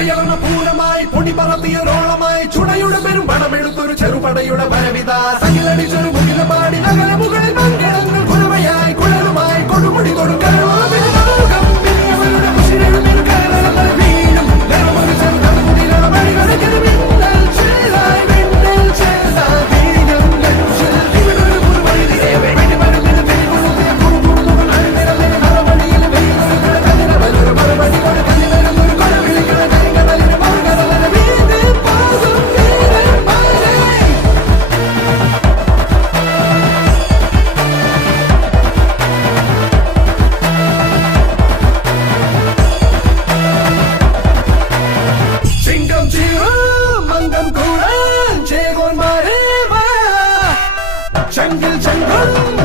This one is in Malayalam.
പുകയറണ പൂരമായി പൊടി പറത്തിയൊരോളമായി ചുടയുടെ പെരും പണമെടുത്തൊരു ചെറുപടയുടെ വരവിത സകിലടിച്ചൊരു മുകില പാടി നഗര മുകളിൽ മങ്കിടങ്ങൾ കുരവയായി കുഴലുമായി കൊടുമുടി കൊടുക്കാൻ Jungle, jungle.